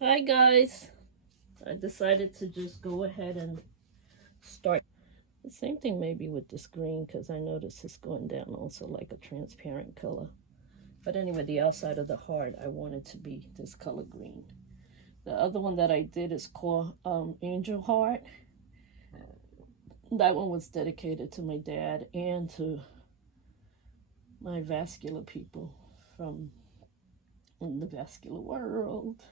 Hi guys, I decided to just go ahead and start the same thing maybe with this green because I noticed it's going down also like a transparent color. But anyway, the outside of the heart I wanted to be this color green. The other one that I did is called Angel Heart. That one was dedicated to my dad and to my vascular people from in the vascular world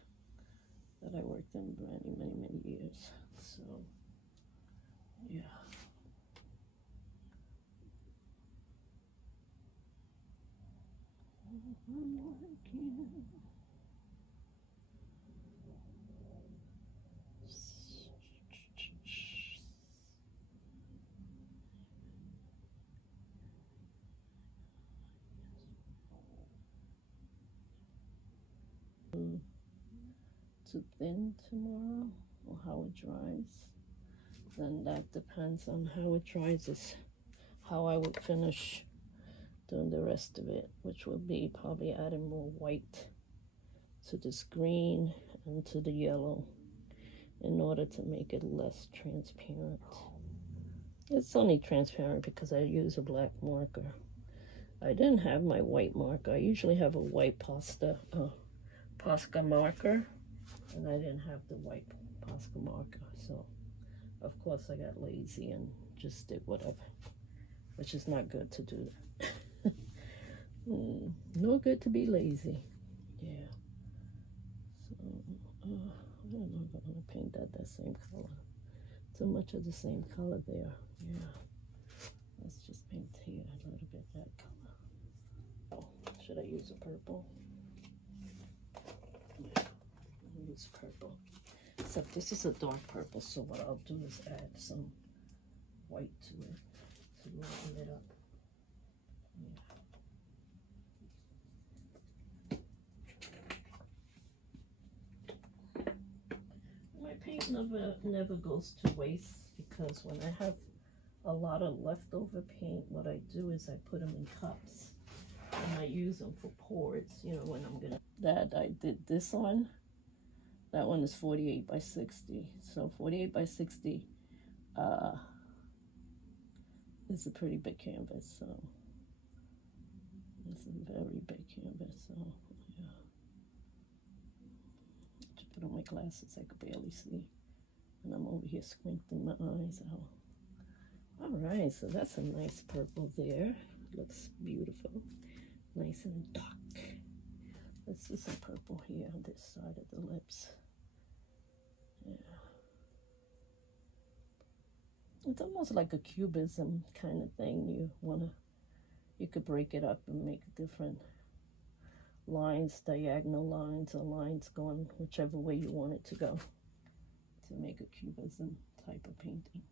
that I worked in many years. So yeah. Too thin tomorrow or how it dries, then that depends on how it dries is how I would finish doing the rest of it, which will be probably adding more white to this green and to the yellow in order to make it less transparent. It's only transparent because I use a black marker. I didn't have my white marker. I usually have a white Posca marker, and I didn't have the white Posca marker, so of course I got lazy and just did whatever, which is not good to do that. No good to be lazy. Yeah. So I don't know if I'm gonna paint that same color. Too much of the same color there. Yeah. Let's just paint here a little bit that color. Oh, should I use a purple? Yeah, I'll use purple. Except this is a dark purple, so what I'll do is add some white to it to lighten it up. Yeah. My paint never goes to waste because when I have a lot of leftover paint, what I do is I put them in cups and I use them for pours, you know, when I'm gonna. That I did this one. That one is 48 by 60. So 48 by 60 is a pretty big canvas. So it's a very big canvas. So yeah. To put on my glasses, I could barely see. And I'm over here squinting my eyes out. All right, so that's a nice purple there. Looks beautiful. Nice and dark. Let's do some purple here on this side of the lips. Yeah. It's almost like a cubism kind of thing. You could break it up and make different lines, diagonal lines, or lines going whichever way you want it to go to make a cubism type of painting.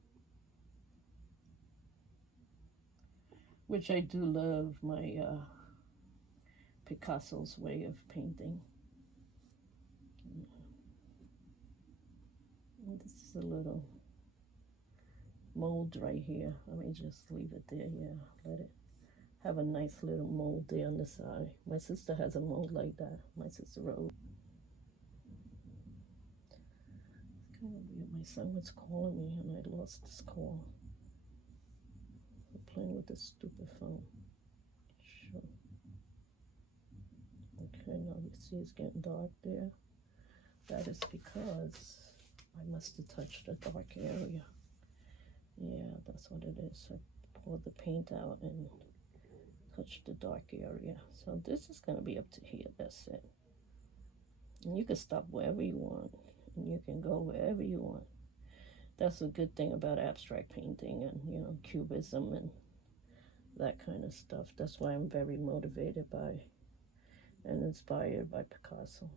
Which I do love my Picasso's way of painting. And this is a little mold right here. Let me just leave it there. Yeah, let it have a nice little mold there on the side. My sister has a mold like that. My sister Rose. It's kind of weird. My son was calling me and I lost his call. I'm playing with this stupid phone. Sure. Okay, now you see it's getting dark there. That is because I must have touched a dark area. Yeah, that's what it is. I poured the paint out and touched the dark area. So this is going to be up to here. That's it. And you can stop wherever you want. And you can go wherever you want. That's a good thing about abstract painting and, you know, cubism and that kind of stuff. That's why I'm very motivated by and inspired by Picasso.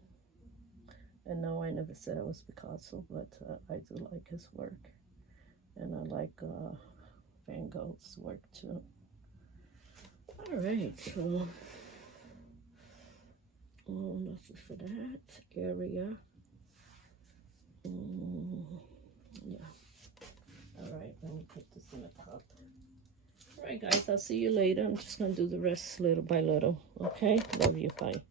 And no, I never said I was Picasso, but I do like his work. And I like Van Gogh's work too. All right, so that's it for that area. Yeah. All right, let me put this in the top. All right, guys, I'll see you later. I'm just going to do the rest little by little. Okay? Love you. Bye.